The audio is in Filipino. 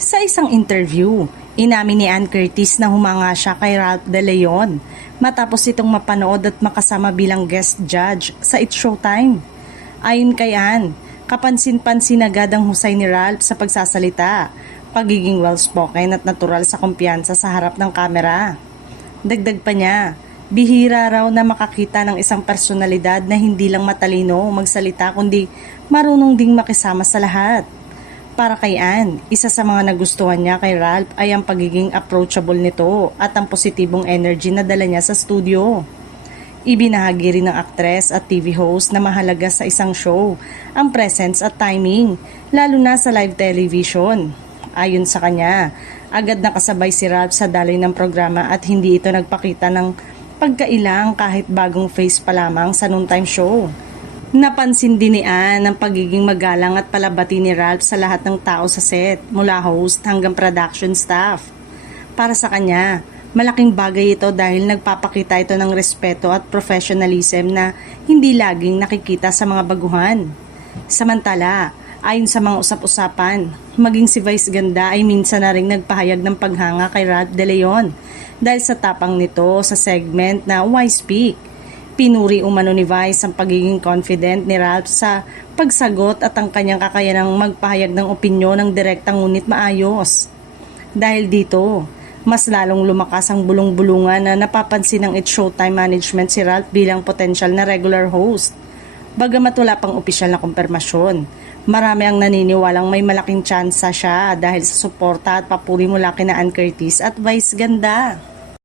Sa isang interview, inamin ni Ann Curtis na humanga siya kay Ralph De Leon matapos itong mapanood at makasama bilang guest judge sa It's Showtime. Ayon kay Ann, kapansin-pansin agad ang husay ni Ralph sa pagsasalita, pagiging well-spoken at natural sa kumpiyansa sa harap ng kamera. Dagdag pa niya, bihira raw na makakita ng isang personalidad na hindi lang matalino magsalita kundi marunong ding makisama sa lahat. Para kay Ann, isa sa mga nagustuhan niya kay Ralph ay ang pagiging approachable nito at ang positibong energy na dala niya sa studio. Ibinahagi rin ng aktres at TV host na mahalaga sa isang show ang presence at timing, lalo na sa live television. Ayon sa kanya, agad nakasabay si Ralph sa daloy ng programa at hindi ito nagpakita ng pagkailang kahit bagong face pa lamang sa noontime show. Napansin din ni Ann ang pagiging magalang at palabati ni Ralph sa lahat ng tao sa set, mula host hanggang production staff. Para sa kanya, malaking bagay ito dahil nagpapakita ito ng respeto at professionalism na hindi laging nakikita sa mga baguhan. Samantala, ayon sa mga usap-usapan, maging si Vice Ganda ay minsan na ring nagpahayag ng paghanga kay Ralph De Leon dahil sa tapang nito sa segment na Why Speak. Pinuri umano ni Vice ang pagiging confident ni Ralph sa pagsagot at ang kanyang kakayanang magpahayag ng opinyon ng direktang ngunit maayos. Dahil dito, mas lalong lumakas ang bulong-bulungan na napapansin ng It's Showtime management si Ralph bilang potential na regular host. Bagamat wala pang opisyal na kumpirmasyon, marami ang naniniwalang may malaking tsansa siya dahil sa suporta at papuri mula kina Ann Curtis at Vice Ganda.